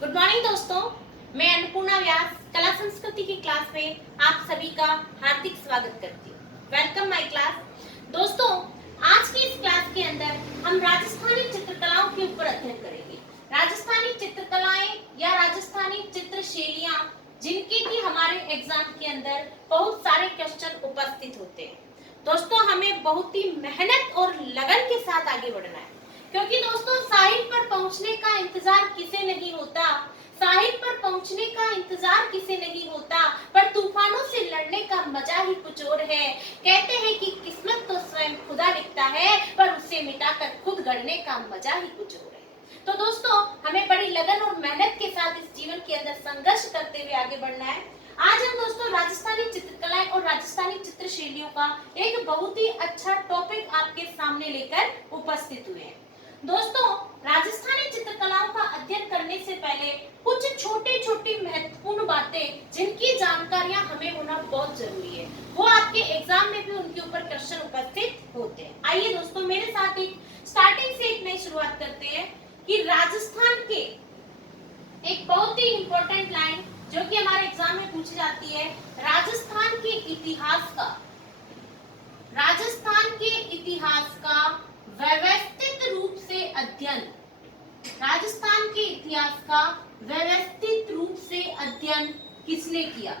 Good morning दोस्तों, मैं अन्नपूर्णा व्यास कला संस्कृति की क्लास में आप सभी का हार्दिक स्वागत करती हूँ। Welcome my class. दोस्तों, आज की इस क्लास के अंदर हम राजस्थानी चित्रकलाओं के ऊपर अध्ययन करेंगे। राजस्थानी चित्रकलाएं या राजस्थानी चित्र शैलियां जिनके की हमारे एग्जाम के अंदर बहुत सारे क्वेश्चन उपस्थित होते हैं। दोस्तों, हमें बहुत ही मेहनत और लगन के साथ आगे बढ़ना है, क्योंकि दोस्तों साहिल पर पहुंचने का इंतजार किसे नहीं होता, साहिल पर पहुंचने का इंतजार किसे नहीं होता, पर तूफानों से लड़ने का मजा ही कुछ और है। कहते हैं कि किस्मत तो स्वयं खुदा लिखता है, पर उसे मिटाकर खुद गढ़ने का मजा ही कुछ और है। तो दोस्तों, हमें बड़ी लगन और मेहनत के साथ इस जीवन के अंदर संघर्ष करते हुए आगे बढ़ना है। आज हम दोस्तों राजस्थानी चित्रकलाएं और राजस्थानी चित्र शैलियों का एक बहुत ही अच्छा टॉपिक आपके सामने लेकर उपस्थित हुए हैं। दोस्तों, राजस्थानी चित्रकलाओं का अध्ययन करने से पहले कुछ छोटी छोटी महत्वपूर्ण बातें जिनकी जानकारियां हमें होना बहुत जरूरी है, वो आपके एग्जाम में भी उनके ऊपर क्वेश्चन उपस्थित होते हैं। आइए दोस्तों, मेरे साथ एक स्टार्टिंग से एक नई शुरुआत करते हैं कि राजस्थान के एक बहुत ही इंपॉर्टेंट लाइन जो कि हमारे एग्जाम में पूछी जाती है, राजस्थान के इतिहास का, राजस्थान के इतिहास का व्यवस्थित रूप से अध्ययन, राजस्थान के इतिहास का व्यवस्थित रूप से अध्ययन किसने किया?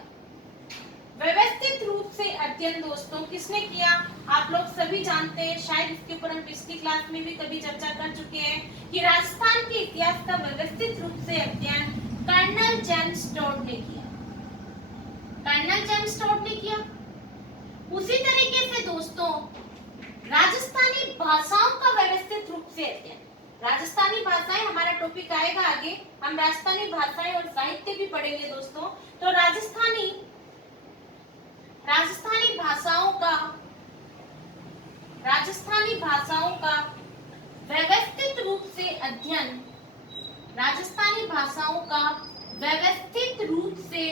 व्यवस्थित रूप से अध्ययन दोस्तों किसने किया? आप लोग सभी जानते हैं, शायद इसके ऊपर हम पिछली क्लास में भी कभी चर्चा कर चुके हैं कि राजस्थान के इतिहास का व्यवस्थित रूप से अध्ययन कर्नल जेम्स टोड ने किया। कर्नल जेम्स टोड ने किया। उसी तरीके से दोस्तों राजस्थानी भाषाओं का व्यवस्थित रूप से अध्ययन, राजस्थानी भाषाएं हमारा टॉपिक आएगा आगे, हम राजस्थानी भाषाएं और साहित्य भी पढ़ेंगे दोस्तों। तो राजस्थानी भाषाओं का, राजस्थानी भाषाओं का व्यवस्थित रूप से अध्ययन, राजस्थानी भाषाओं का व्यवस्थित रूप से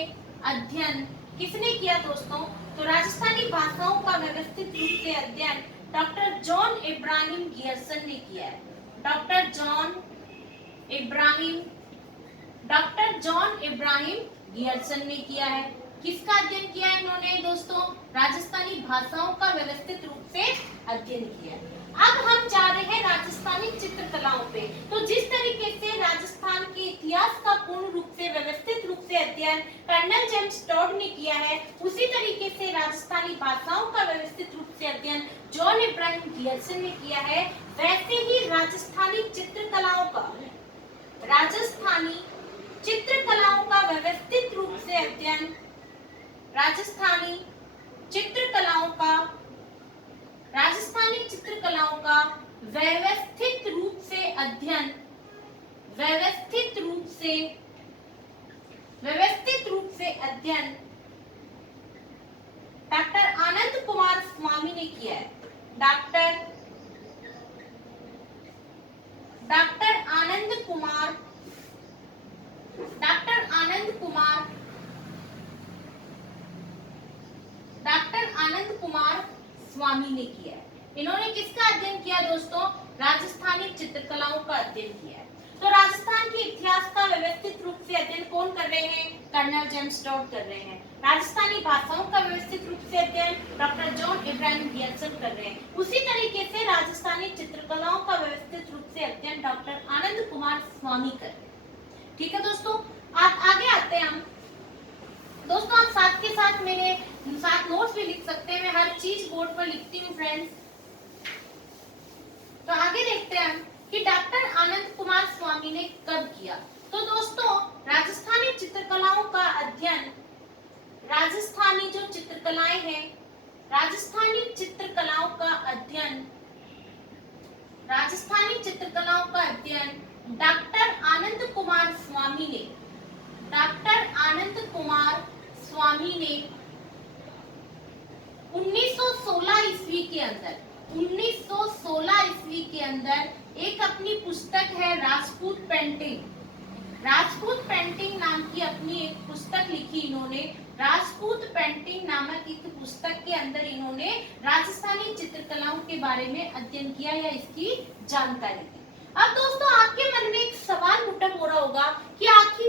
अध्ययन किसने किया दोस्तों? तो राजस्थानी भाषाओं का व्यवस्थित रूप से अध्ययन डॉक्टर जॉन इब्राहिम गियर्सन ने किया है। डॉक्टर जॉन इब्राहिम गियर्सन ने किया है। किसका अध्ययन किया है इन्होंने दोस्तों? राजस्थानी भाषाओं का व्यवस्थित रूप से अध्ययन किया है। अब हम जा रहे हैं राजस्थानी चित्रकलाओं पे। तो जिस तरीके से राजस्थान के इतिहास का पूर्ण रूप से व्यवस्थित रूप से अध्ययन कर्नल जेम्स टोड ने किया है, उसी तरीके से राजस्थानी भाषाओं का व्यवस्थित रूप से अध्ययन जॉन इब्राहिम गियर्सन ने किया है। वैसे ही राजस्थानी चित्रकलाओं का, राजस्थानी चित्रकलाओं का व्यवस्थित रूप से अध्ययन, राजस्थानी चित्रकलाओं का, राजस्थानी चित्रकलाओं का व्यवस्थित रूप से अध्ययन, व्यवस्थित रूप से अध्ययन डॉक्टर आनंद कुमार स्वामी ने किया है। डॉक्टर आनंद कुमार स्वामी ने किया है। इन्होंने किसका अध्ययन किया दोस्तों? राजस्थानी चित्रकलाओं का अध्ययन किया है। तो राजस्थान के इतिहास का व्यवस्थित रूप से अध्ययन कौन कर रहे हैं? कर्नल जेम्स टोड कर रहे हैं। राजस्थानी भाषाओं का व्यवस्थित रूप से अध्ययन डॉक्टर जॉन इब्राहिम गियर्सन कर रहे हैं। उसी तरीके से राजस्थानी चित्रकलाओं का व्यवस्थित रूप से अध्ययन डॉक्टर आनंद कुमार स्वामी कर रहे हैं। ठीक है दोस्तों, आप आगे आते हैं। हम दोस्तों, आप साथ के साथ मेरे साथ नोट्स भी लिख सकते हैं, मैं हर चीज बोर्ड पर लिखती हूँ फ्रेंड्स। तो आगे देखते हैं कि डॉक्टर आनंद कुमार स्वामी ने कब किया। तो दोस्तों, राजस्थानी चित्रकलाओं का अध्ययन, राजस्थानी जो चित्रकलाएं हैं, राजस्थानी चित्रकलाओं का अध्ययन, राजस्थानी चित्रकलाओं का अध्ययन डॉक्टर आनंद कुमार स्वामी ने, डॉक्टर आनंद कुमार स्वामी ने 1916 ईस्वी के अंदर, 1916 ईस्वी के अंदर एक अपनी पुस्तक है राजपूत पेंटिंग, राजपूत पेंटिंग नाम की अपनी एक पुस्तक लिखी इन्होंने। राजपूत पेंटिंग नामक एक पुस्तक के अंदर इन्होंने राजस्थानी चित्रकलाओं के बारे में अध्ययन किया या इसकी जानकारी दी। अब दोस्तों, आपके मन में एक सवाल उठक हो रहा होगा कि आखिर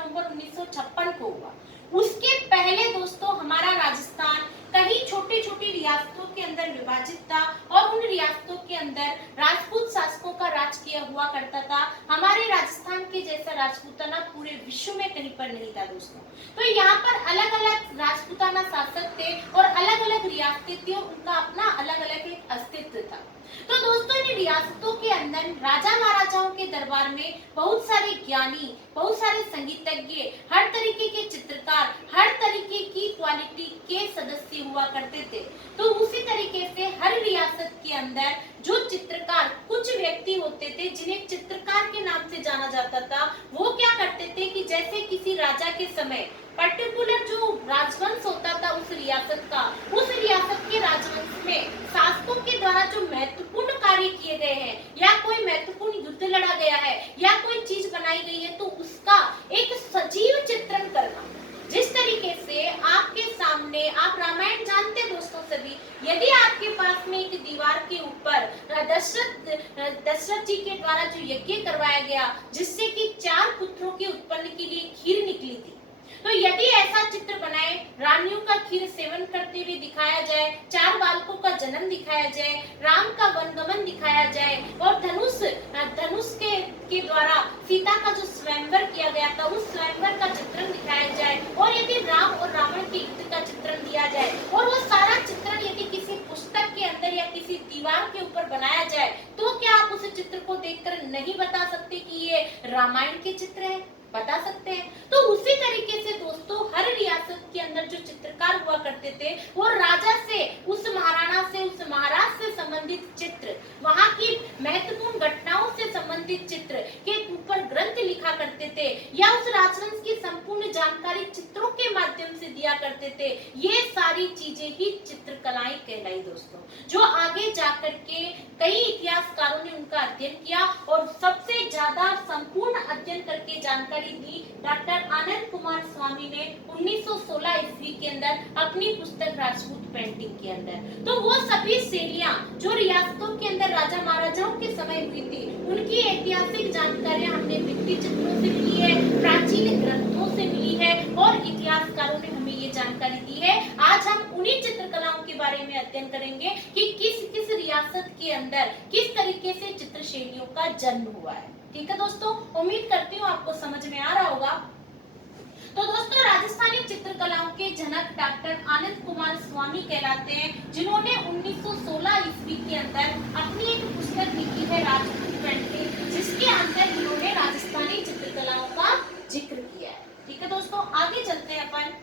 नवंबर 1956 को हुआ। उसके पहले दोस्तों हमारा राजस्थान कई छोटी छोटी रियासतों के अंदर विभाजित था और उन रियासतों के अंदर राजपूत शासकों का राज किया हुआ करता था। हमारे राजस्थान के जैसा राजपूताना पूरे विश्व में कहीं पर नहीं था दोस्तों। तो यहाँ पर अलग अलग राजपूताना शासक थे और अलग अलग रियासतें थी और उनका अपना अलग अलग एक अस्तित्व था। तो दोस्तों इन रियासतों के अंदर राजा महाराजाओं के दरबार में बहुत सारे ज्ञानी, बहुत सारे संगीतज्ञ, हर तरीके के चित्रकार, हर तरीके की क्वालिटी के सदस्य हुआ करते थे। तो उसी तरीके से हर रियासत के अंदर जो चित्रकार कुछ व्यक्ति होते थे जिन्हें चित्रकार के नाम से जाना जाता था, वो क्या करते थे कि जैसे किसी राजा के समय पर्टिकुलर जो राजवंश होता था उस रियासत का, उस रियासत के राजवंश में शासकों के द्वारा जो महत्वपूर्ण कार्य किए गए हैं या कोई महत्वपूर्ण युद्ध लड़ा गया है या कोई चीज बनाई गई है तो उसका एक सजीव चित्रण करना। जिस तरीके से आपके सामने, आप रामायण जानते दोस्तों सभी, यदि आपके पास में एक दीवार के ऊपर दशरथ जी के द्वारा जो यज्ञ करवाया गया जिससे कि 4 पुत्रों के उत्पन्न के लिए खीर निकली थी, तो यदि ऐसा चित्र बनाए, रानियों का खीर सेवन करते हुए दिखाया जाए, 4 बालकों का जन्म दिखाया जाए, राम का वनगमन दिखाया जाए और धनुष के द्वारा सीता का जो स्वयंवर किया गया था उस स्वयंवर का चित्रण दिखाया जाए और यदि राम और रावण के युद्ध का चित्रण दिया जाए और वो सारा चित्रण यदि किसी पुस्तक के अंदर या किसी दीवार के ऊपर बनाया जाए, तो क्या आप उस चित्र को देखकर नहीं बता सकते कि ये रामायण के चित्र है? बता सकते हैं। तो उसी तरीके से दोस्तों हर रियासत के अंदर जो चित्रकार हुआ करते थे वो राजा से, उस महाराणा से, उस महाराज से संबंधित चित्र, वहां की महत्वपूर्ण घटनाओं से संबंधित चित्र के ऊपर ग्रंथ लिखा करते थे या उस राजवंश की संपूर्ण जानकारी चित्रों के माध्यम से दिया करते थे। ये सारी चीजें ही चित्रकलाएं कहलाई दोस्तों, जो आगे जाकर के कई इतिहासकारों ने उनका अध्ययन किया और सबसे ज्यादा संपूर्ण अध्ययन करके जानकारी दी डॉक्टर आनंद कुमार स्वामी ने 1916 ईस्वी के अंदर अपनी पुस्तक राजपूत पेंटिंग के अंदर। तो वो सभी शैलियां जो रियासतों के अंदर राजा महाराजाओं के समय हुई थी, उनकी ऐतिहासिक जानकारियां हमने भित्ति चित्रों से मिली है, प्राचीन ग्रंथों से मिली है और इतिहासकारों ने हमें ये जानकारी दी है। आज हम उन्हीं चित्रकलाओं के बारे में अध्ययन करेंगे कि किस किस रियासत के अंदर किस तरीके से चित्र शैलियों का जन्म हुआ है। ठीक है दोस्तों, उम्मीद करती हूँ आपको समझ में आ रहा होगा। तो दोस्तों राजस्थानी चित्रकलाओं के जनक डॉक्टर आनंद कुमार स्वामी कहलाते हैं, जिन्होंने 1916 ईस्वी के अंदर अपनी एक पुस्तक लिखी है राजपूत पेंटिंग, जिसके अंदर इन्होंने राजस्थानी चित्रकलाओं का जिक्र किया है। ठीक है दोस्तों, आगे चलते हैं अपन।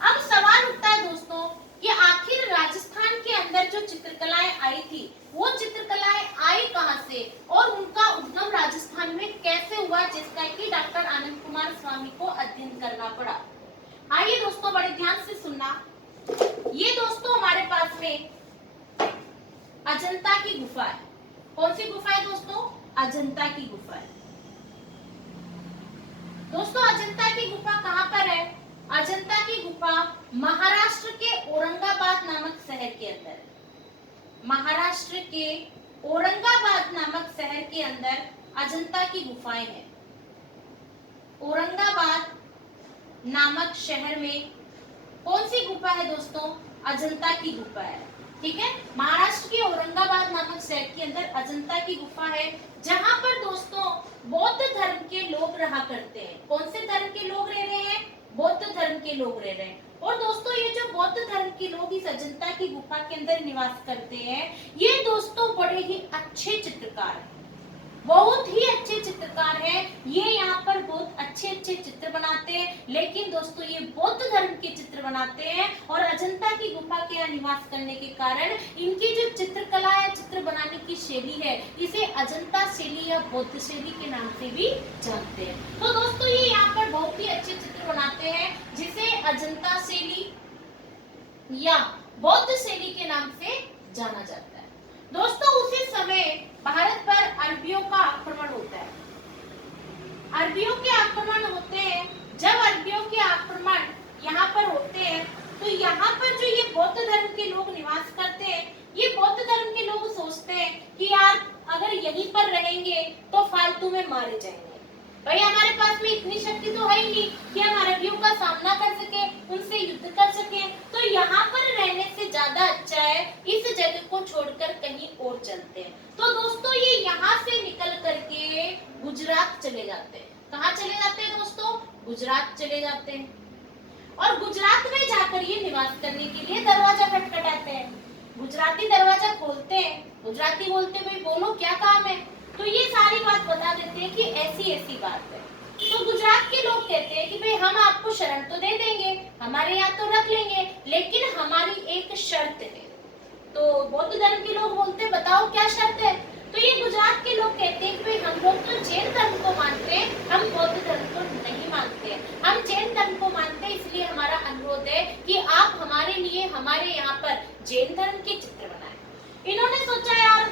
अब सवाल उठता है दोस्तों कि आखिर राजस्थान के अंदर जो चित्रकलाएं आई थी वो चित्रकलाएं आई कहां से और उनका उद्गम राजस्थान में कैसे हुआ, जिसका कि डॉक्टर आनंद कुमार स्वामी को अध्ययन करना पड़ा। आइए दोस्तों बड़े ध्यान से सुनना। ये दोस्तों हमारे पास में अजंता की गुफा है। कौन सी गुफा है दोस्तों? अजंता की गुफा है। दोस्तों अजंता की गुफा कहां पर है? अजंता की गुफा महाराष्ट्र के औरंगाबाद नामक शहर के अंदर, महाराष्ट्र के औरंगाबाद नामक शहर के अंदर अजंता की गुफाएं हैं। औरंगाबाद नामक शहर में कौन सी गुफा है दोस्तों? अजंता की गुफा है। ठीक है, महाराष्ट्र के औरंगाबाद नामक शहर के अंदर अजंता की गुफा है, जहां पर दोस्तों बौद्ध धर्म के लोग रहा करते हैं। कौन से धर्म के लोग रह रहे हैं? बौद्ध धर्म के लोग रह रहे हैं। और दोस्तों ये जो बौद्ध धर्म के लोग इस अजंता की गुफा के अंदर निवास करते हैं, ये दोस्तों बड़े ही अच्छे चित्रकार हैं, बहुत ही अच्छे चित्रकार हैं। ये यहाँ पर बहुत अच्छे अच्छे चित्र बनाते हैं, लेकिन दोस्तों ये बौद्ध धर्म के चित्र बनाते हैं और अजंता की गुफा के यहाँ निवास करने के कारण इनकी जो चित्रकला या चित्र बनाने की शैली है, इसे अजंता शैली या बौद्ध शैली के नाम से भी जानते हैं। तो दोस्तों ये यहाँ पर बहुत ही अच्छे चित्र बनाते हैं, जिसे अजंता शैली या बौद्ध शैली के नाम से जाना जाता है। दोस्तों उसी समय भारत पर अरबियों का आक्रमण होता है। अरबियों के आक्रमण होते हैं। जब अरबियों के आक्रमण यहाँ पर होते हैं तो यहाँ पर जो ये बौद्ध धर्म के लोग निवास करते हैं, ये बौद्ध धर्म के लोग सोचते हैं कि यार अगर यहीं पर रहेंगे तो फालतू में मारे जाएंगे, भाई हमारे पास में इतनी शक्ति तो है ही नहीं कि हम अरबियों का सामना कर सके, उनसे युद्ध कर सके। तो यहाँ पर रहने से ज्यादा अच्छा है इस जगह को छोड़कर कहीं और चलते हैं। तो दोस्तों ये यहाँ से निकल करके गुजरात चले जाते हैं। कहाँ चले जाते हैं दोस्तों? गुजरात चले जाते हैं। और गुजरात में जाकर ये निवास करने के लिए दरवाजा खटखटाते हैं। गुजराती दरवाजा खोलते हैं। गुजराती बोलते हैं भाई बोलो क्या काम है। तो ये सारी बात बता देते हैं कि ऐसी ऐसी बात है। तो गुजरात के लोग कहते हैं कि भाई हम आपको शरण तो दे देंगे, हमारे यहाँ तो रख लेंगे, लेकिन हमारी एक शर्त है। तो बौद्ध धर्म के लोग बोलते हैं बताओ क्या शर्त है। तो ये गुजरात के लोग कहते हैं कि भाई हम लोग तो जैन धर्म को मानते हैं, हम बौद्ध धर्म को नहीं मानते हैं। हम जैन धर्म को मानते हैं, इसलिए हमारा अनुरोध है कि आप हमारे लिए हमारे यहाँ पर जैन धर्म के चित्र बनाएं। इन्होंने सोचा यार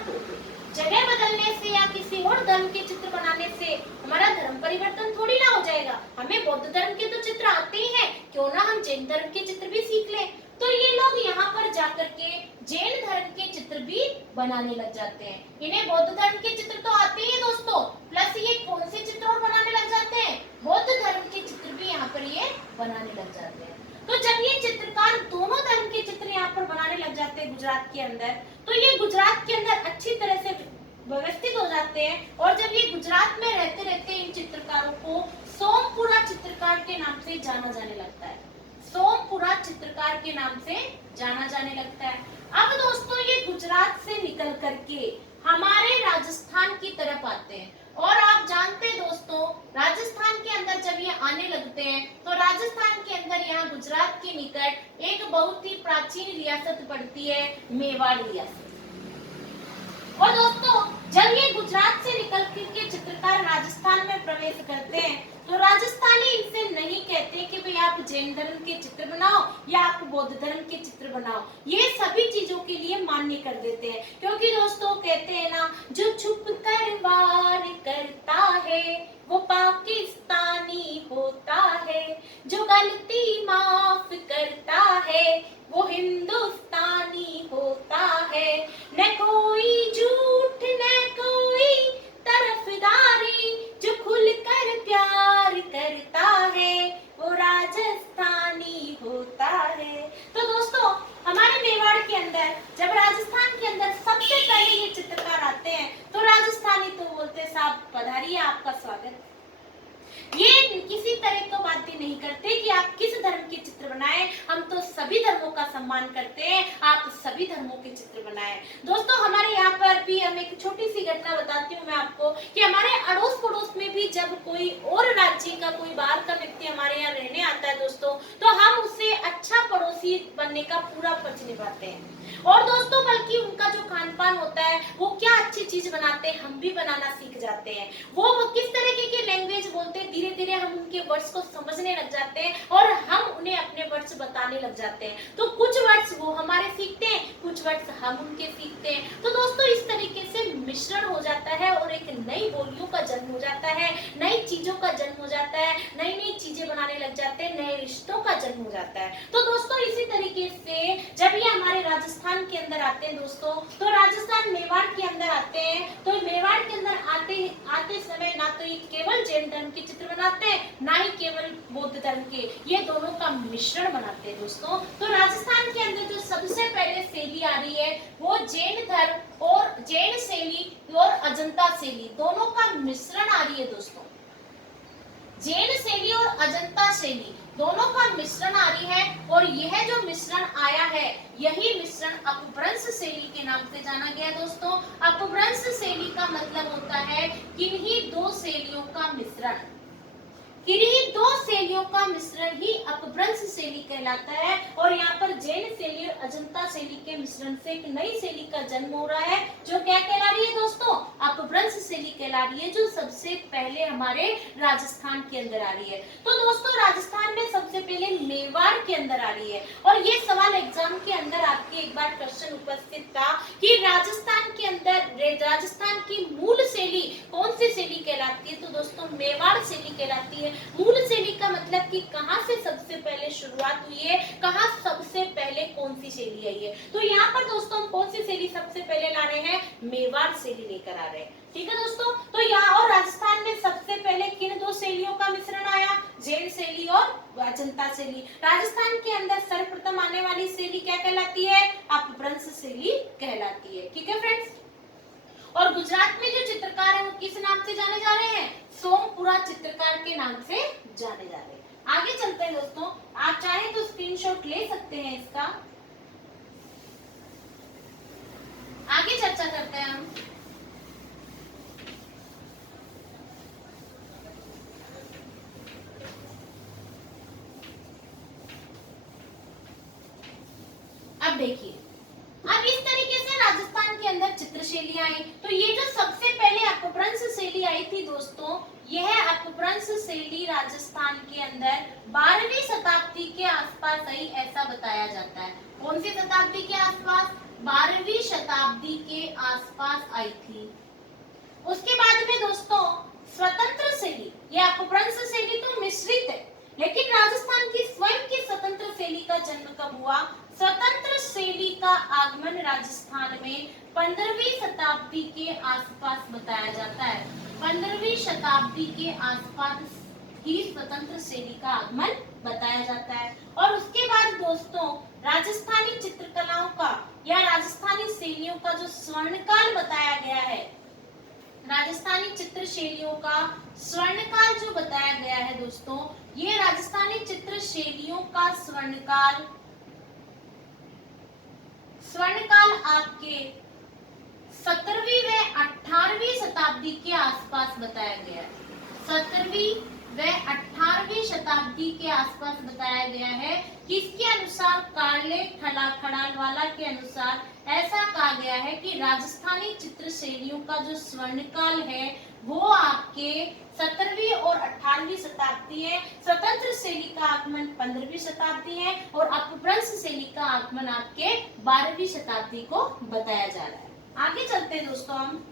जगह बदलने से या किसी और धर्म के चित्र बनाने से हमारा धर्म परिवर्तन थोड़ी ना हो जाएगा। हमें बौद्ध धर्म के तो चित्र आते ही हैं, क्यों ना हम जैन धर्म के चित्र भी सीख लें। तो ये लोग यहाँ पर जाकर के जैन धर्म के चित्र भी बनाने लग जाते हैं। इन्हें बौद्ध धर्म के चित्र तो आते ही हैं दोस्तों, प्लस ये कौन से चित्र और बनाने लग जाते हैं? बौद्ध धर्म के चित्र भी यहाँ पर ये बनाने लग जाते हैं। तो जब ये चित्रकार दोनों धर्म के चित्र यहाँ पर बनाने लग जाते हैं गुजरात के अंदर, तो ये गुजरात के अंदर अच्छी तरह से व्यवस्थित हो जाते हैं। और जब ये गुजरात में रहते रहते इन चित्रकारों को सोमपुरा चित्रकार के नाम से जाना जाने लगता है। सोमपुरा चित्रकार के नाम से जाना जाने लगता है। अब दोस्तों ये गुजरात से निकल करके हमारे राजस्थान की तरफ आते हैं। और आप जानते हैं दोस्तों राजस्थान के अंदर जब ये आने लगते हैं तो राजस्थान के अंदर यहाँ गुजरात के निकट एक बहुत ही प्राचीन रियासत पड़ती है, मेवाड़ रियासत। और दोस्तों जब ये गुजरात से निकल के चित्रकार राजस्थान में प्रवेश करते हैं तो राजस्थानी इनसे नहीं कहते कि भाई आप जैन धर्म के चित्र बनाओ या आप बौद्ध धर्म के चित्र बनाओ। ये सभी चीजों के लिए मान्य कर देते हैं, क्योंकि दोस्तों कहते हैं ना जो छुप कर वार करता है वो पाकिस्तानी होता है, जो गलती माफ करता है वो हिंदुस्तानी होता है। न कोई झूठ न कोई तरफदारी, जो खुलकर प्यार करता है वो राजस्थानी होता है। तो दोस्तों हमारे मेवाड़ के अंदर जब राजस्थान के अंदर सबसे पहले ये चित्रकार आते हैं तो राजस्थानी तो बोलते साहब पधारिए, आपका स्वागत। ये किसी तरह को बात भी नहीं करते कि आप किस धर्म के चित्र बनाएं, हम तो सभी धर्मों का सम्मान करते हैं, आप सभी धर्मों के चित्र बनाएं। दोस्तों हमारे यहाँ पर भी हम एक छोटी सी घटना बताती हूँ मैं आपको कि हमारे अड़ोस पड़ोस में भी जब कोई और राज्य का कोई बाहर का व्यक्ति हमारे यहाँ रहने आता है दोस्तों, तो हम उससे अच्छा पड़ोसी बनने का पूरा फर्ज निभाते हैं। और दोस्तों बल्कि उनका जो खान पान होता है वो क्या अच्छी चीज बनाते हैं हम भी बनाना सीख जाते हैं। वो किस तरीके की लैंग्वेज बोलते हैं, धीरे धीरे हम उनके वर्ड्स को समझने लग जाते हैं और हम उन्हें अपने वर्ड्स बताने लग जाते हैं। तो कुछ वर्ड्स वो हमारे सीखते हैं, कुछ वर्ड्स हम उनके सीखते हैं। तो दोस्तों इस तरीके से मिश्रण हो जाता है और एक नई बोलियों का जन्म हो जाता है, नई चीजों का जन्म हो जाता है, नई नई चीजें बनाने लग जाते हैं, नए रिश्तों का जन्म हो जाता है। तो दोस्तों इसी तरीके से जब ये हमारे राजस्थान के अंदर आते हैं दोस्तों, तो राजस्थान मेवाड़ के अंदर आते हैं, तो मेवाड़ के अंदर आते समय ना तो ये केवल जैन धर्म के चित्र बनाते हैं ना ही केवल बौद्ध धर्म के, ये दोनों का मिश्रण बनाते हैं दोस्तों। तो राजस्थान के अंदर जो सबसे पहले शैली आ रही है वो जैन धर्म और जैन शैली और अजंता शैली दोनों का मिश्रण आ रही है दोस्तों। जैन शैली और अजंता शैली दोनों का मिश्रण आ रही है और यह जो मिश्रण आया है यही मिश्रण अपभ्रंश शैली के नाम से जाना गया दोस्तों। अपभ्रंश शैली का मतलब होता है किन्हीं दो शैलियों का मिश्रण, किन्हीं दो शैलियों का मिश्रण ही अपभ्रंश शैली कहलाता है। और यहाँ पर जैन शैली और अजंता शैली के मिश्रण से एक नई शैली का जन्म हो रहा है जो क्या कहला रही है दोस्तों? अपभ्रंश शैली कहला रही है, जो सबसे पहले हमारे राजस्थान के अंदर आ रही है। तो दोस्तों राजस्थान में सबसे पहले मेवाड़ के अंदर आ रही है। और ये सवाल एग्जाम के अंदर आपके एक बार क्वेश्चन उपस्थित था कि राजस्थान के अंदर राजस्थान की मूल शैली कौन सी शैली कहलाती है, तो दोस्तों मेवाड़ शैली कहलाती है। मूल शैली का मतलब कि कहां से सबसे पहले शुरुआत हुई है, कहां सबसे पहले कौन सी शैली आई है। तो यहाँ पर दोस्तों हम कौन सी शैली सबसे पहले ला रहे हैं, मेवाड़ शैली लेकर आ रहे हैं। ठीक है दोस्तों, तो यहाँ और राजस्थान में सबसे पहले किन दो शैलियों का मिश्रण आया, जैन शैली और अजंता शैली। राजस्थान के अंदर सर्वप्रथम आने वाली शैली क्या कहलाती है, अपभ्रंश शैली कहलाती है। ठीक है फ्रेंड्स, और गुजरात में जो चित्रकार है वो किस नाम से जाने जा रहे हैं, सोमपुरा चित्रकार के नाम से जाने जा रहे हैं। आगे चलते हैं दोस्तों, आप चाहें तो स्क्रीनशॉट ले सकते हैं इसका। आगे चर्चा करते हैं हम। अब देखिए, अब इस तरीके से राजस्थान के अंदर चित्र शैलियां आई। तो ये जो सबसे पहले अपभ्रंश शैली आई थी दोस्तों, यह अपभ्रंश शैली राजस्थान के अंदर 12वीं शताब्दी के आसपास आई, ऐसा बताया जाता है। कौन सी शताब्दी के आसपास, 12वीं शताब्दी के आसपास आई थी। उसके बाद में दोस्तों स्वतंत्र शैली, यह अपभ्रंश शैली तो मिश्रित है, लेकिन राजस्थान की स्वयं की स्वतंत्र शैली का जन्म कब हुआ। स्वतंत्र शैली का आगमन राजस्थान में 15वीं शताब्दी के आसपास बताया जाता है। 15वीं शताब्दी के आसपास ही स्वतंत्र शैली का आगमन बताया जाता है। और उसके बाद दोस्तों राजस्थानी चित्रकलाओं का या राजस्थानी शैलियों का जो स्वर्णकाल बताया गया है, राजस्थानी चित्र शैलियों का स्वर्णकाल जो बताया गया है दोस्तों, ये राजस्थानी चित्र शैलियों का स्वर्णकाल आपके 17वीं व 18वीं शताब्दी के आसपास बताया गया है। 17वीं व 18वीं शताब्दी के आसपास बताया गया है। किसके अनुसार, कार्ले खड़ालवाला के अनुसार ऐसा कहा गया है कि राजस्थानी चित्र शैलियों का जो स्वर्णकाल है वो आपके 17वीं और 18वीं शताब्दी है। स्वतंत्र शैली का आगमन 15वीं शताब्दी है और अपभ्रंश शैली का आगमन आपके 12वीं शताब्दी को बताया जा रहा है। आगे चलते हैं दोस्तों, हम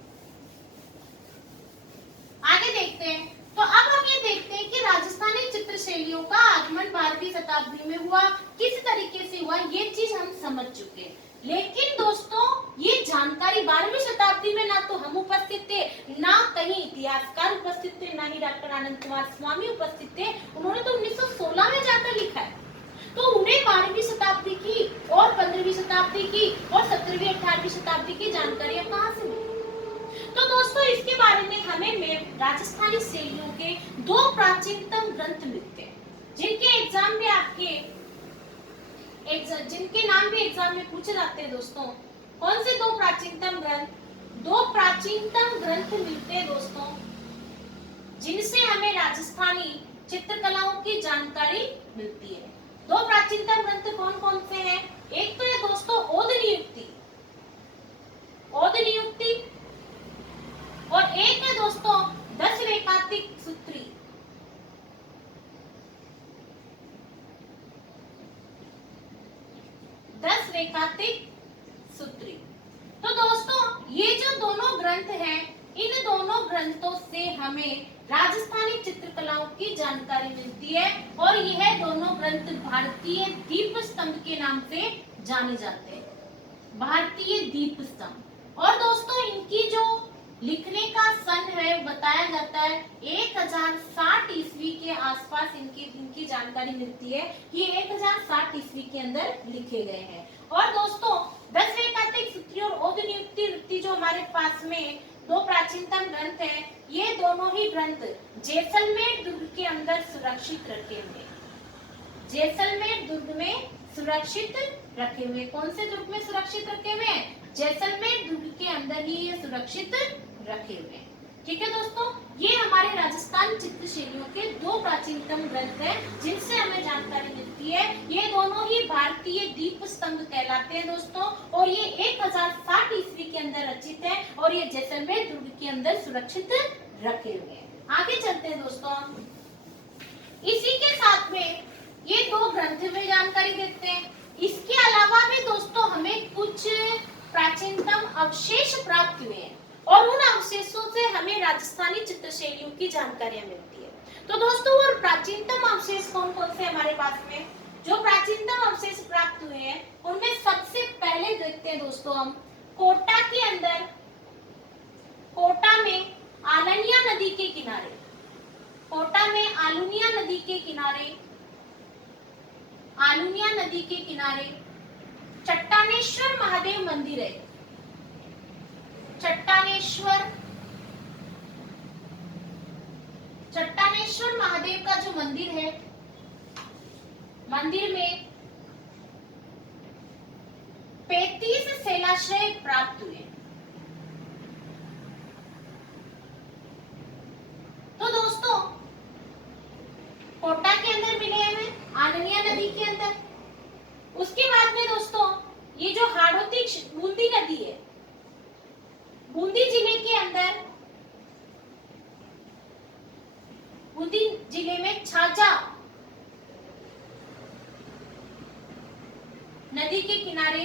आगे देखते हैं। तो अब हम ये देखते हैं कि राजस्थानी चित्र शैलियों का आगमन 12वीं शताब्दी में हुआ, किस तरीके से हुआ ये चीज हम समझ चुके हैं। लेकिन दोस्तों ये जानकारी 12वीं शताब्दी में ना तो हम उपस्थित थे, ना कहीं इतिहासकार उपस्थित थे, ना ही डॉक्टर आनंद कुमार स्वामी उपस्थित थे। उन्होंने तो 1916 में जाकर लिखा है। तो उन्हें 12वीं शताब्दी की और 15वीं शताब्दी की और 17वीं 18वीं शताब्दी की जानकारियां कहाँ से मिली। तो दोस्तों इसके बारे में हमें राजस्थानी शैलियों के दो प्राचीनतम ग्रंथ मिलते हैं, जिनके नाम भी एग्जाम में पूछे जाते हैं दोस्तों। कौन से दो प्राचीनतम ग्रंथ, दो प्राचीनतम ग्रंथ मिलते हैं दोस्तों, जिनसे हमें राजस्थानी चित्रकलाओं की जानकारी मिलती है। दो प्राचीनतम ग्रंथ कौन कौन से हैं, एक तो है दोस्तों ओद नियुक्ति, और एक है दोस्तों दशरेखातिक सूत्री। तो दोस्तों ये जो दोनों ग्रंथ हैं, इन दोनों ग्रंथों से हमें राजस्थानी चित्रकलाओं की जानकारी मिलती है और यह दोनों ग्रंथ भारतीय दीप स्तंभ के नाम से जाने जाते हैं, भारतीय दीप स्तंभ। और दोस्तों इनकी जो लिखने का सन है बताया जाता है 1060 ईस्वी के आसपास इनकी जानकारी मिलती है। ये 1060 ईस्वी के अंदर लिखे गए हैं। और दोस्तों दशरेखातिक सूत्री और ओद नियुक्ति वृत्ति जो हमारे पास में दो प्राचीनतम ग्रंथ हैं, ये दोनों ही ग्रंथ जैसलमेर दुर्ग के अंदर सुरक्षित रखे हुए, जैसलमेर दुर्ग में सुरक्षित रखे हुए। कौन से दुर्ग में सुरक्षित रखे हुए हैं, जैसलमेर दुर्ग के अंदर ही ये सुरक्षित रखे हुए हैं। ठीक है दोस्तों, ये हमारे राजस्थान चित्र शैलियों के दो प्राचीनतम ग्रंथ हैं जिनसे हमें जानकारी मिलती है। ये दोनों ही भारतीय दीप स्तंभ कहलाते हैं दोस्तों, और ये 1060 ईस्वी के अंदर रचित है और ये जैसलमेर दुर्ग के अंदर सुरक्षित रखे हुए हैं। आगे चलते हैं दोस्तों, इसी के साथ में ये दो ग्रंथ जानकारी देते हैं। इसके अलावा भी दोस्तों हमें कुछ प्राचीनतम अवशेष प्राप्त हुए हैं और उन अवशेषों से हमें राजस्थानी चित्रशैलियों की जानकारियां मिलती है। तो दोस्तों और प्राचीनतम अवशेष कौन कौन से हमारे पास में जो प्राचीनतम अवशेष प्राप्त हुए हैं उनमें सबसे पहले देखते हैं दोस्तों हम कोटा के अंदर, कोटा में आलनिया नदी के किनारे, कोटा में आलुनिया नदी के किनारे, आलुनिया नदी के किनारे चट्टानेश्वर महादेव मंदिर है। चट्टानेश्वर महादेव का जो मंदिर है, मंदिर में 35 शिलाश्रय प्राप्त हुए। तो दोस्तों कोटा के अंदर मिले हमें आननिया नदी के अंदर। उसके बाद में दोस्तों ये जो हाड़ौती बूंदी नदी है, बूंदी जिले के अंदर, बूंदी जिले में छाजा नदी के किनारे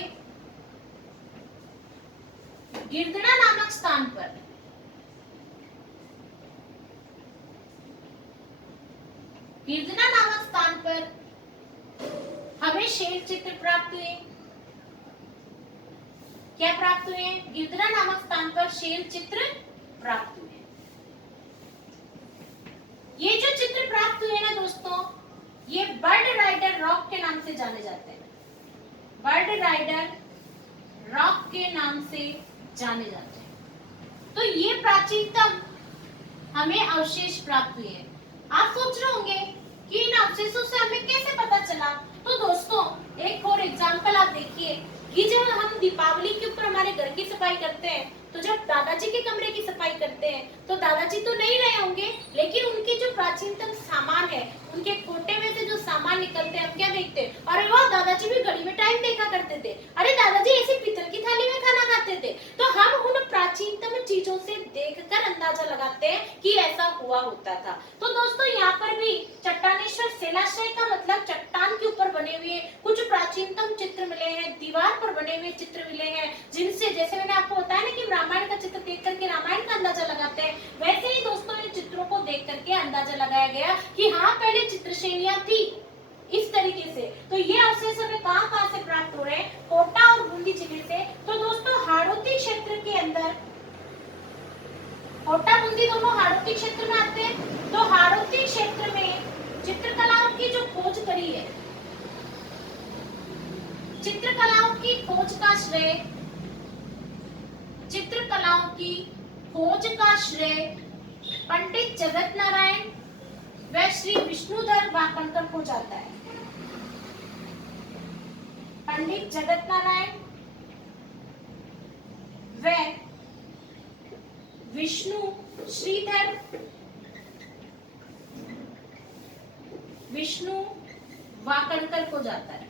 गिरदड़ा नामक स्थान पर हमें शेर चित्र प्राप्त हुए। क्या प्राप्त हुए? गिरदड़ा नामक स्थान पर शेर चित्र प्राप्त हुए। ये जो चित्र प्राप्त हुए ना दोस्तों, ये बर्ड राइडर रॉक के नाम से जाने जाते हैं। बर्ड राइडर रॉक के नाम से जाने जाते हैं। तो ये प्राचीनतम हमें अवशेष प्राप्त हुए हैं। आप सोच रहे होंगे कि इन अवशेषों से हमें कैसे पता चला। तो दोस्तों एक और एग्जांपल आप देखिए कि जब हम दीपावली के ऊपर हमारे घर की सफाई करते हैं, तो जब दादाजी के कमरे की सफाई करते हैं तो दादाजी तो नहीं रहे होंगे, लेकिन उनके जो प्राचीनतम सामान है, उनके कोटे में से जो सामान निकलते हैं, हम क्या देखते हैं? अरे वाह, दादाजी भी घड़ी में टाइम देखा करते थे। अरे दादाजी ऐसी पीतल की थाली में खाना खाते थे। तो हम उन प्राचीनतम चीजों से देखकर अंदाजा लगाते हैं कि ऐसा हुआ होता था। तो दोस्तों यहाँ पर भी चट्टानेश्वर शिलाश्रय का मतलब चट्टान के ऊपर बने हुए कुछ प्राचीनतम चित्र मिले हैं, दीवार पर बने हुए चित्र मिले हैं, जिनसे जैसे मैंने आपको बताया ना कि रामायण का चित्र देख करके रामायण का अंदाजा लगाते हैं, वैसे ही दोस्तों इन चित्रों को देख करके अंदाजा लगाया गया कि हाँ पहले चित्रशैलियां थी इस तरीके से। तो ये अवशेष हमें कहां से प्राप्त हो रहे हैं? कोटा और बूंदी जिले से। तो दोस्तों हाड़ौती क्षेत्र के अंदर, कोटा बूंदी दोनों हाड़ौती क्षेत्र में आते हैं। तो हाड़ौती क्षेत्र में चित्रकलाओं की जो खोज करी है, चित्रकलाओं की खोज का श्रेय, चित्रकलाओं की खोज का श्रेय पंडित जगत नारायण व श्री विष्णुधर वाकणकर को जाता है। पंडित जगत नारायण व विष्णु वाकणकर को जाता है।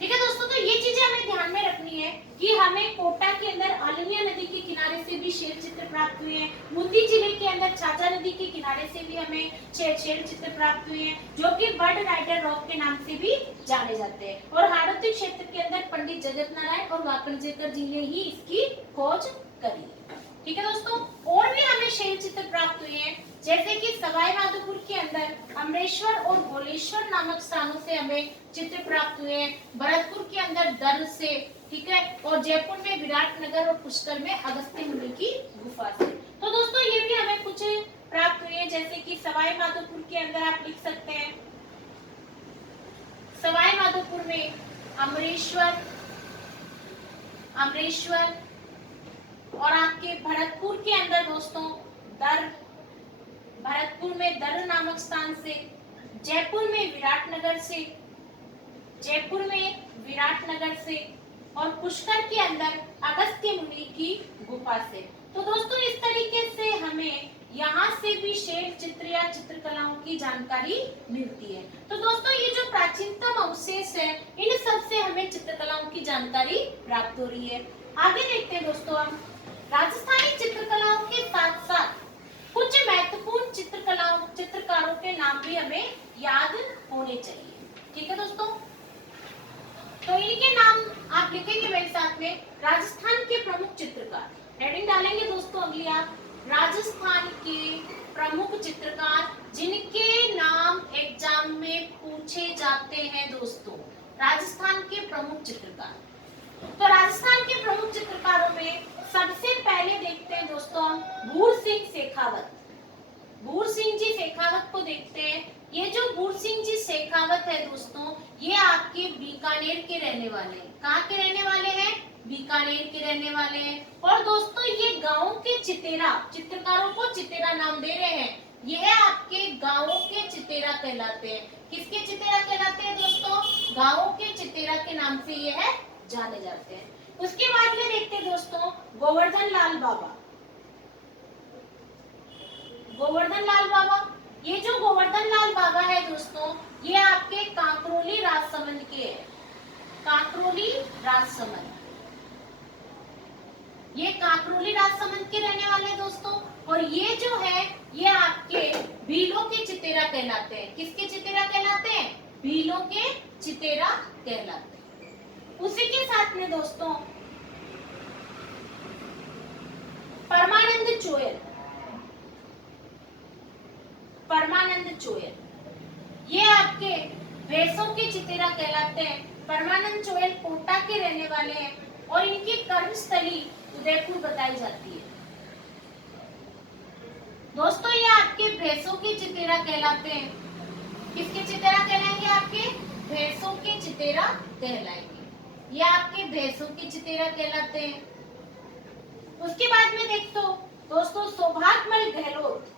ठीक है दोस्तों, तो ये चीजें हमें ध्यान में रखनी है कि हमें कोटा के अंदर आलुनिया नदी के किनारे से भी शेर चित्र प्राप्त हुए हैं। बूंदी जिले के अंदर छाजा नदी के किनारे से भी हमें शेर चित्र प्राप्त हुए हैं, जो कि बर्ड राइडर रॉक के नाम से भी जाने जाते हैं। और हाड़ौती क्षेत्र के अंदर पंडित जगत नारायण और वाकणकर जी ने ही इसकी खोज करी। ठीक है दोस्तों, और भी हमें शेर चित्र प्राप्त हुए हैं, जैसे कि सवाई माधोपुर के अंदर अमरेश्वर और भोलेश्वर नामक स्थानों से हमें चित्र प्राप्त हुए हैं। भरतपुर के अंदर दर्र से, ठीक है, और जयपुर में विराटनगर और पुष्कर में अगस्त्य मुनि की गुफा से। तो दोस्तों ये भी हमें कुछ प्राप्त हुए हैं, जैसे कि सवाई माधोपुर के अंदर आप लिख सकते हैं, सवाई माधोपुर में अमरेश्वर और आपके भरतपुर के अंदर दोस्तों दर्र, भरतपुर में दर्र नामक स्थान से, जयपुर में विराटनगर से और पुष्कर के अंदर अगस्त्य मुनि की गुफा से। तो दोस्तों इस तरीके से हमें यहाँ से भी शेर चित्र या चित्रकलाओं की जानकारी मिलती है। तो दोस्तों ये जो प्राचीनतम अवशेष है, इन सब से हमें चित्रकलाओं की जानकारी प्राप्त हो रही है। आगे देखते हैं दोस्तों हम राजस्थानी चित्रकलाओं के साथ साथ कुछ महत्वपूर्ण चित्रकारों के नाम भी हमें याद होने चाहिए। ठीक है दोस्तों, तो इनके नाम आप लिखेंगे मेरे साथ में। राजस्थान के प्रमुख चित्रकार, हेडिंग डालेंगे दोस्तों अगली आप, राजस्थान के प्रमुख चित्रकार जिनके नाम एग्जाम में पूछे जाते हैं दोस्तों, राजस्थान के प्रमुख चित्रकार। तो राजस्थान के प्रमुख चित्रकारों में सबसे पहले देखते हैं दोस्तों हम भूर सिंह शेखावत। भूर सिंह जी शेखावत को देखते हैं। ये जो भूर सिंह जी शेखावत है दोस्तों, ये आपके बीकानेर के रहने वाले हैं। कहाँ के रहने वाले हैं? बीकानेर के रहने वाले हैं। और दोस्तों ये गाँव के चितेरा, चित्रकारों को चितेरा नाम दे रहे हैं, यह आपके गाँवों के चितेरा कहलाते हैं। किसके चितेरा कहलाते हैं दोस्तों? गाँवों के चितेरा के नाम से यह जाने जाते हैं। उसके बाद में देखते हैं दोस्तों गोवर्धन लाल बाबा। गोवर्धन लाल बाबा, ये जो गोवर्धन लाल बाबा है दोस्तों, ये आपके कांकरोली राजसमंद के हैं। कांकरोली राजसमंद, ये कांकरोली राजसमंद के रहने वाले हैं दोस्तों। और ये जो है ये आपके भीलों के चितेरा कहलाते हैं। किसके चितेरा कहलाते हैं? भीलों के चितेरा कहलाते हैं। उसी के साथ में दोस्तों परमानंद चोयल। परमानंद चोयल, ये आपके भैंसों के चितेरा कहलाते हैं। परमानंद चोयल कोटा के रहने वाले हैं और इनकी कर्मस्थली उदयपुर बताई जाती है। दोस्तों ये आपके भैंसों के चितेरा कहलाते हैं। किसके चितेरा कहलाएंगे? आपके भैंसों के चितेरा कहलाएंगे। ये आपके भैंसों के चितेरा कहलाते हैं। उसके बाद में देखो दोस्तों सौभाग्यमल गहलोत।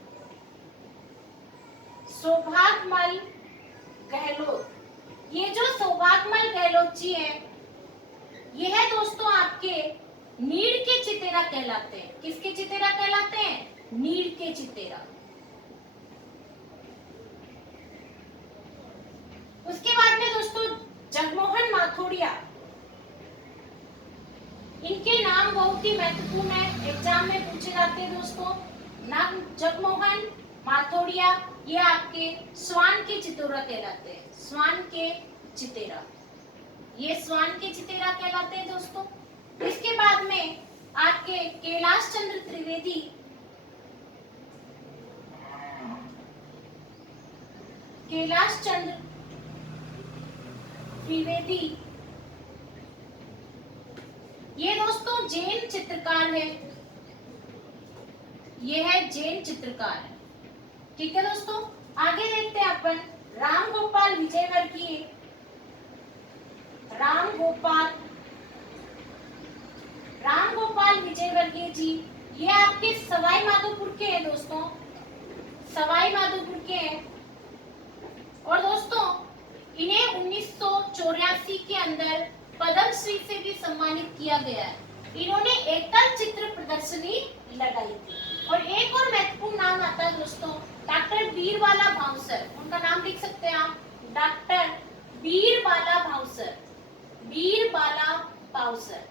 सौभाग्यमल गहलोत, ये जो सौभाग्यमल गहलोत जी है, ये है दोस्तों आपके नीड़ के चितेरा कहलाते हैं। किसके चितेरा कहलाते हैं? नीड़ के चितेरा। उसके बाद में दोस्तों जगमोहन माथोड़िया। इनके नाम बहुत ही महत्वपूर्ण है, एग्जाम में पूछे जाते हैं दोस्तों। नाम जगमोहन माथोड़िया, ये आपके स्वान के चितेरा कहलाते हैं। स्वान के चितेरा, ये स्वान के चितेरा कहलाते हैं दोस्तों। इसके बाद में आपके कैलाश चंद्र त्रिवेदी। कैलाश चंद्र त्रिवेदी, ये दोस्तों जैन चित्रकार है। ये है जैन चित्रकार है। ठीक है दोस्तों, आगे देखते हैं अपन राम गोपाल विजयवर्गीय। राम गोपाल विजयवर्गीय जी, ये आपके सवाई माधोपुर के हैं दोस्तों। सवाई माधोपुर के हैं। और दोस्तों इन्हें 1984 के अंदर पद्मश्री से भी सम्मानित किया गया है। इन्होंने एकल चित्र प्रदर्शनी लगाई थी। और एक और महत्वपूर्ण नाम आता है दोस्तों डॉक्टर बीरबाला भावसर। उनका नाम लिख सकते हैं आप, डॉक्टर बीरबाला भावसर। बीरबाला भावसर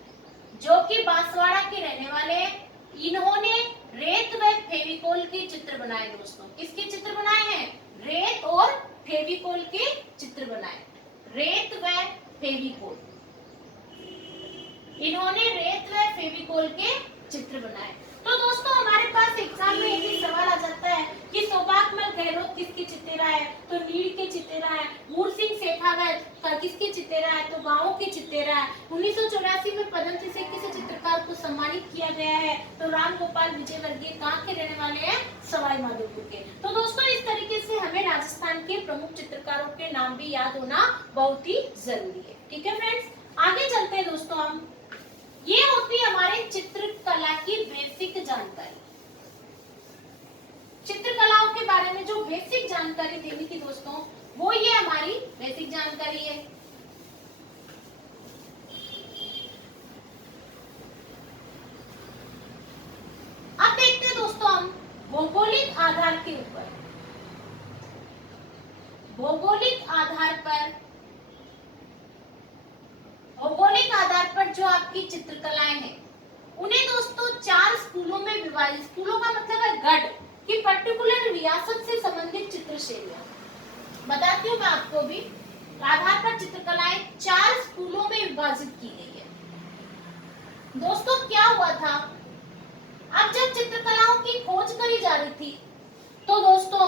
जो कि बांसवाड़ा के रहने वाले हैं। इन्होंने रेत व फेविकोल के चित्र बनाए दोस्तों। किसके चित्र बनाए हैं? रेत और फेविकोल के चित्र बनाए। रेत व फेविकोल, इन्होंने रेत व फेविकोल के चित्र बनाए। तो दोस्तों हमारे पास एग्जाम में एक ही सवाल आ जाता है कि सौभाग्यमल गहलोत किसके चितेरा है? तो नीड़ के चितेरा है। भूर सिंह शेखावत किसके चितेरा है? तो गाँवों के चितेरा है। 1984 में पद्मश्री से किसी चित्रकार को सम्मानित किया गया है? तो राम गोपाल विजयवर्गीय कहाँ के रहने वाले हैं? सवाई माधोपुर के। तो दोस्तों इस तरीके से हमें राजस्थान के प्रमुख चित्रकारों के नाम भी याद होना बहुत ही जरूरी है। ठीक है फ्रेंड्स, आगे चलते हैं दोस्तों हम। ये होती है हमारे चित्रकला की बेसिक जानकारी। चित्रकलाओं के बारे में जो बेसिक जानकारी देनी थी दोस्तों, वो ये हमारी बेसिक जानकारी है। अब देखते हैं दोस्तों हम भौगोलिक आधार के ऊपर। भौगोलिक आधार पर जो आपकी चित्रकलाएं हैं, उन्हें दोस्तों 4 स्कूलों में विभाजित, स्कूलों का मतलब है गढ़, कि पर्टिकुलर विरासत से संबंधित चित्र शैलियां। बताती हूँ मैं आपको भी। आधार पर चित्रकलाएं 4 स्कूलों में विभाजित की गई है। दोस्तों क्या हुआ था, अब जब चित्रकलाओं की खोज करी जा रही थी तो दोस्तों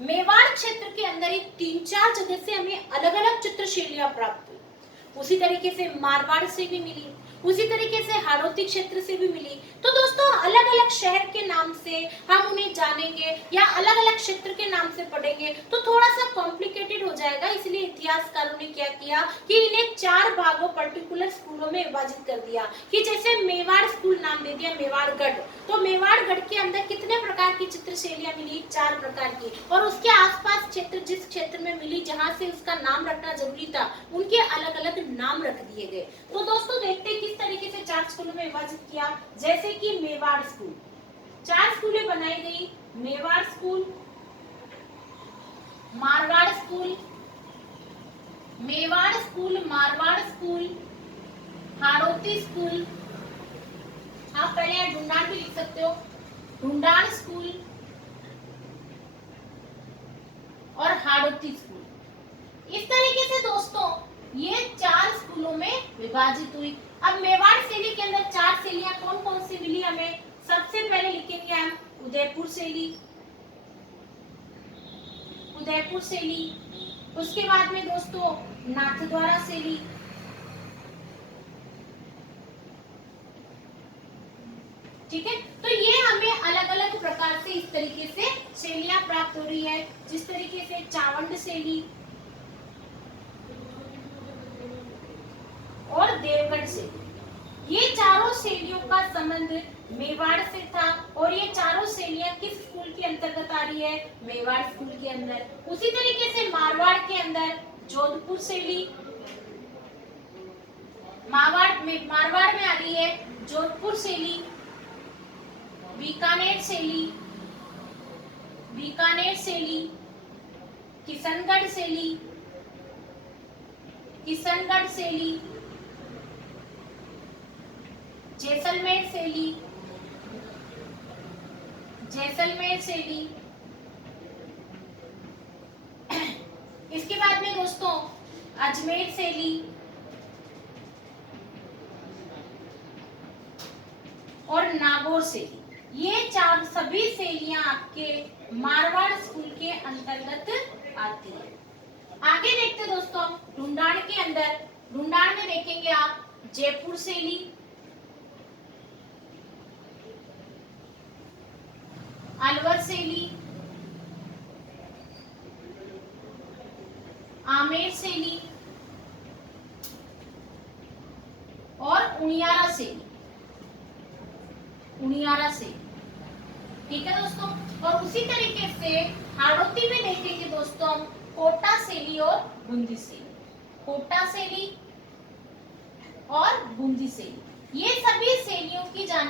मेवाड़ क्षेत्र के अंदर ही 3-4 जगह से हमें अलग अलग चित्र शैलियां प्राप्त हुई। उसी तरीके से मारवाड़ से भी मिली, उसी तरीके से हाड़ौती क्षेत्र से भी मिली। तो दोस्तों अलग अलग शहर के नाम से हम उन्हें जानेंगे या अलग अलग क्षेत्र के नाम से पढ़ेंगे तो थोड़ा सा कॉम्प्लिकेटेड हो जाएगा। इसलिए इतिहासकारों ने क्या किया कि इन्हें 4 भागों पर्टिकुलर स्कूलों में विभाजित कर दिया। कि जैसे मेवाड़ स्कूल नाम दे दिया मेवाड़गढ़, तो मेवाड़गढ़ के अंदर कितने प्रकार की चित्र शैलियां मिली, 4 प्रकार की। और उसके आसपास क्षेत्र, जिस क्षेत्र में मिली जहां से उसका नाम रखना जरूरी था, उनके अलग अलग नाम रख दिए गए। तो दोस्तों देखते हैं किस तरीके से 4 स्कूलों में विभाजित किया। जैसे कि मेवाड़ स्कूल, 4 स्कूलें बनाई गई। Mewar school, Marwar school, Mewar school, Marwar school, Hadoti school, आप पहले ढूंढाड़ भी लिख सकते हो, ढूंढाड़ स्कूल और हाड़ौती स्कूल। इस तरीके से दोस्तों ये 4 स्कूलों में विभाजित हुई। अब मेवाड़ शैली के अंदर 4 शैलियां कौन कौन सी मिली हमें, सबसे पहले लिखेंगे हम उदयपुर शैली, उदयपुर शैली। उसके बाद में दोस्तों नाथद्वारा शैली, ठीक है। तो ये हमें अलग अलग प्रकार से इस तरीके से शैलियां प्राप्त हो रही है। जिस तरीके से चावंड शैली और देवगढ़ शैली, ये चारों शैलियों का संबंध मेवाड़ से था। और ये चारों शैलियां किस स्कूल के अंतर्गत आ रही है, मेवाड़ स्कूल के अंदर। उसी तरीके से मारवाड़ के अंदर जोधपुर शैली, मारवाड़ में आ रही है जोधपुर शैली, बीकानेर शैली, बीकानेर शैली, किशनगढ़ शैली, किशनगढ़ शैली, जैसलमेर शैली, जैसलमेर शैली। इसके बाद में दोस्तों अजमेर शैली और नागौर शैली। ये 4 सभी शैलियां आपके मारवाड़ स्कूल के अंतर्गत आती है। आगे देखते दोस्तों ढूंढाड़ के अंदर, ढूंढाड़ में देखेंगे आप जयपुर शैली, अलवर शैली, आमेर शैली और उनियारा शैली, उनियारा शैली, ठीक है दोस्तों। और उसी तरीके से हाड़ौती में देखेंगे दोस्तों कोटा शैली और बूंदी शैली, कोटा शैली और बूंदी शैली। ये सभी शैलियों की जानकारी